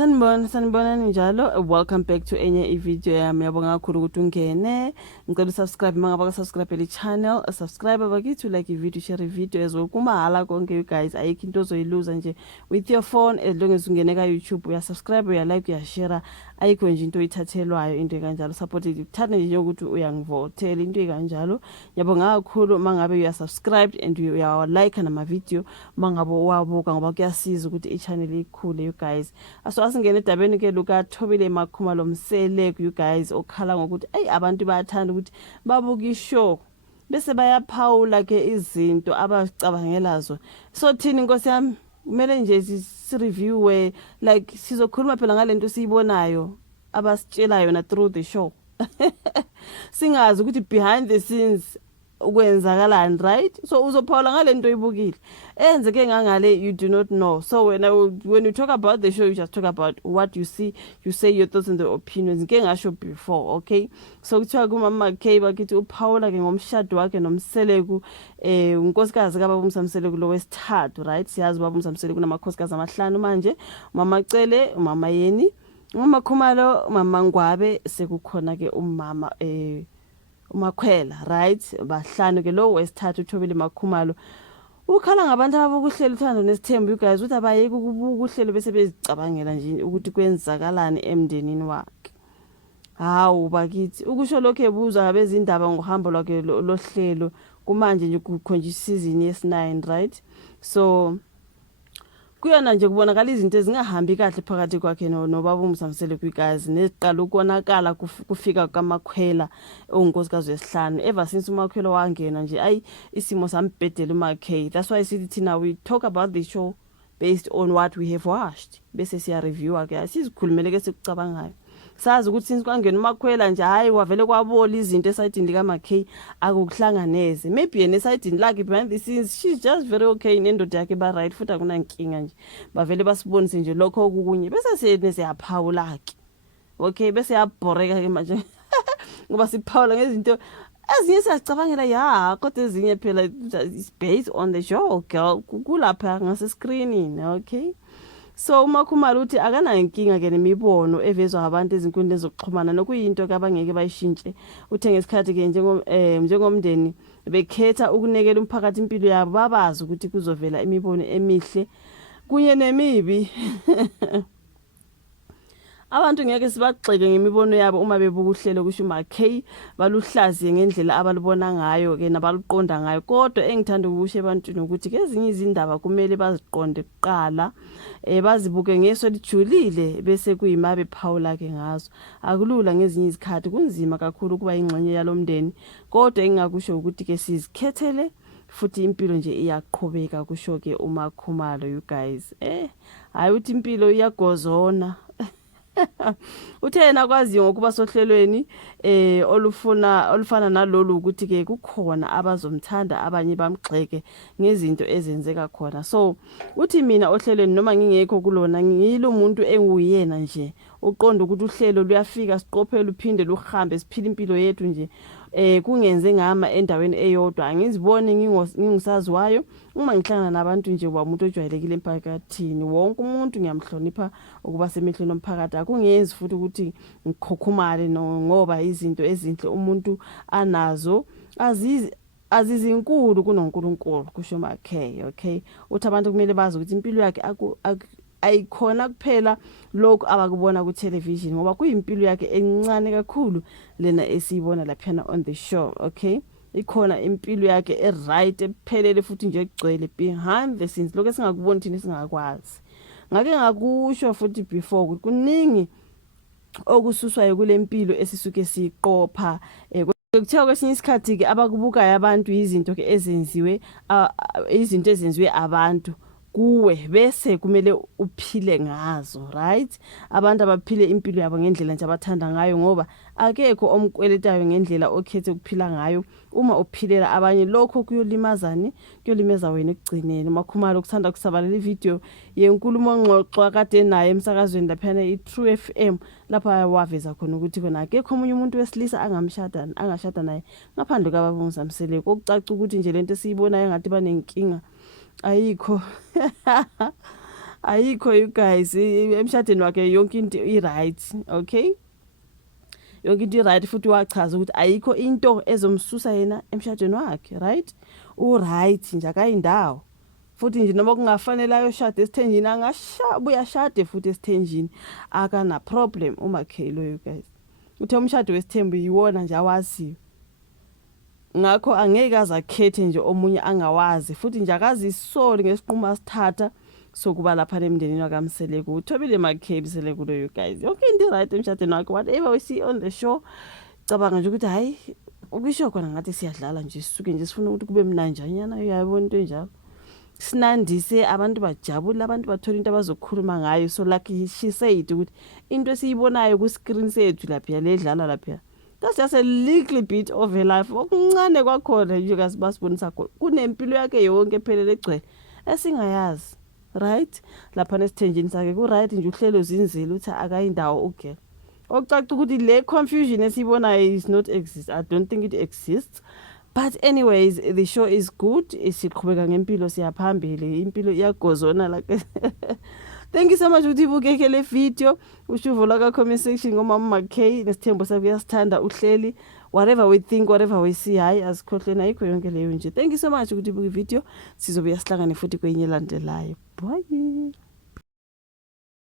Sanibona njalo. Welcome back to enye video yami. Yabonga kakhulu ukuthi ungene. Ngicela usubscribe mangaba ka subscribe le channel. Subscribe abakithi like video, share video as well. Kumahala konke you guys. Ayikho into ozoyiluza nje with your phone as long as ungene ka YouTube uya subscribe, uya like, uya share. Ayikho nje into oyithathelwayo into ekanjalo. Support ithanda nje ukuthi uyangivotela into ekanjalo. Yabonga kakhulu mangabe uya subscribe and uya like nama video mangabe wabuka ngoba kuyasiza ukuthi i channel ikhule you guys. So asingene edabeni ke luka Thobile Makhumalo Mseleko you guys okhala ngokuthi abantu bayathanda ukuthi babuka ishow bese bayaphawula ke izinto abacabangelazo. So thini Nkosi yami kumele nje si review like sizokhuluma phela ngalento siyibonayo abasitshela yona through the show. Singazi ukuthi behind the scenes ukwenzakalani, right? So uzophawula ngalento oyibukile enzeke ngangale you do not know. So when you talk about the show you just talk about what you see, you say your thoughts and the opinions. Ngeke ngasho before, okay? So kuthiwa kuMama K bakithi uPaula ke ngomshado wakhe noMseleku unkosikazi kaBaba uMsamseleku lo wesithathu, right? Siyazi uBaba uMsamseleku namakhosikazi amahlanu manje, uMama Cele, uMama Yeni, uMama Khumalo, uMama Ngwabe, sekukhona ke umama uMakhwela, right? Bahlanu ke lo wesithathu uThobile Makhumalo ukhala ngabantu ababuka uhlelo uthando nesithembu you guys ukuthi abayeke ukubuka uhlelo bese bezicabangela nje ukuthi kwenzakalani emndenini wakhe. Hawu bakithi ukusho lokho ebuza abezindaba ngohambo lwakhe lohlelo kumanje nje kukhonje season yes9, right? So kuyona nje kubonakala izinto ezingahambi kahle phakathi kwakhe noBaba uMsamseleku igazi neziqala ukonakala kufika kaMakhwela onkosikazi wesihlanu. Ever since uMakhwela wangena nje isimo sambhedela uMakhe. That's why sithi thina we talk about the show based on what we have watched bese siya review ke sizikhulumele ke sikucabangayo. Sazi ukuthi since kwangena uMakhwela nje wavele kwabola izinto esayidini lika Makhe akukuhlanganeze. Maybe yena esayidini lakhe behind the scenes she's just very okay nendoda yakhe ba right futhi akunankinga nje. Bavele basibonise nje lokho okunye bese siyaphawula ke. Okay bese yabhoreka ke manje. Ngoba siphawula ngezinto ezinye siyacabangela kodwa ezinye phela is based on the show girl kulapha ngase screening, okay? So uMakhumalo uthi akana inkinga ke nemibono evezwa abantu ezinkundleni zokuxhumana nokuyinto ke abangeke bayishintshe. Uthe ngesikhathi ke njengomndeni bekhetha ukunekela umphakathi impilo yabo babazi ukuthi kuzovela imibono emihle kunye nemibi. Abantu ngeke sibagxeke ngemibono yabo uma bebuka uhlelo kusho uMakhe baluhlaziye ngendlela abalibona ngayo ke nabaluqonda ngayo. Kodwa engithanda ukusho ebantwini ukuthi kezinye izindaba kumele baziqonde kuqala bazibuke ngeso lijulile bese kuyima bephawula ke ngazo. Akulula ngezinye izikhathi kunzima kakhulu kuba ingxenye yalomndeni kodwa engakusho ukuthi ke sizikhethele futhi impilo nje iyaqhubeka kusho ke uMakhumalo you guys. Hayi uthi impilo iyagozona. Uthena kwaziyo ngokuba sohlelweni olufana nalolu ukuthi ke kukhona abazomthanda abanye bamgxeke ngezinto ezenzeka khona. So uthi mina ohlelweni noma ngingekho kulona ngiyilo umuntu enguyena nje uqonda ukuthi uhlelo luyafika siqophela uphinde luhambe siphila impilo yethu nje kungenze ngama endaweni eyodwa. Angizibone ngingisaziwayo uma ngihlangana nabantu nje umuntu ojwayelekile emphakathini. Wonke umuntu ngiyamhlonipha ukuba semehlweni omphakathi. Akungenzi futhi ukuthi ngikhokhumale ngoba izinto ezinhle umuntu anazo azizinkulu kunoNkulunkulu kusho Makhe, okay? Uthi abantu kumele bazi ukuthi impilo yakhe ayikhona kuphela lokho abakubona ku television ngoba kuyimpilo yakhe encane kakhulu lena esiyibona lapha on the show, okay? Ikhona impilo yakhe right ephelele futhi nje egcwele behind the scenes lokho esingakuboni thina singakwazi. Ngake ngakusho futhi before ukuthi kuningi okususwayo kule mpilo esisuke siqopha kuthiwa kwesinye isikhathi ke abakubukayo abantu izinto ke ezenziwe abantu kuwe bese kumele uphile ngazo, right? Abantu abaphile impilo yabo ngendlela nje abathanda ngayo ngoba akekho omkweletayo ngendlela okhethe ukuphila ngayo. Uma uphilela abanye lokho kuyolimeza wena ekugcineni. uMakhumalo ukuthanda kusabalela ivideo yenkulumo ngxoxo kade naye emsakazweni lapha iTrue FM lapha waveza khona ukuthi kona akekho omunye umuntu wesilisa angashada naye ngaphandle kaBaba uMsamseleku. Okucaca ukuthi nje lento esiyibonayo ngathi banenkinga ayikho. ayikho you guys emshadweni wakhe yonke into i-right, okay? Yonke into i-right futhi wachaza ukuthi ayikho into ezomsusa yena emshadweni wakhe, right? U-right nje akayindawo. Futhi nje noma kungafanele ayoshada esithenjini uyashade futhi esithenjini akana problem uMakhelo you guys. Uthe umshado wesithembu yiwona nje awaziyo. Ngakho angeke azakhethe nje omunye angawazi futhi nje akazisoli ngesiqhuma asithatha sokuba lapha emndenini wakamseleko. Uthobile Makhelo Selekulo you guys. Yonke into right emshadweni wakhe, whatever we see on the show, cabanga nje ukuthi hayi ukisho khona ngathi siyadlala nje sisuke nje sifuna ukuthi kube mnanjanyana uyayibona into enjalo. Sinandise abantu bajabule, abantu bathola into abazokhuluma ngayo. So like she said ukuthi into esiyibonayo ku screen sethu lapha ledlala lapha, that's just a little bit of her life. Okuncane kwakhona you guys basibonisa khona kunempilo yakhe yonke ephelele egcwele esingayazi, right? Lapha nesithenjini sakhe ku right nje uhlelo zinzile uthi akayindawo okay. Okucaca ukuthi le confusion esibonayo is not exist. I don't think it exists. But anyways, the show is good. Siqhubeka ngempilo siyaphambili. Impilo iyagozona like. Thank you so much ukuthi ibukeke le video. Ushuvo la ka comment section ngomama K nesithembo sakhe uyasithanda uhleli. Whatever we think, whatever we see, hayi asikhohle na ikho yonke leyo nje. Thank you so much ukuthi ibuke video. Sizobuya sihlangane futhi kwenye landelayo. Bye.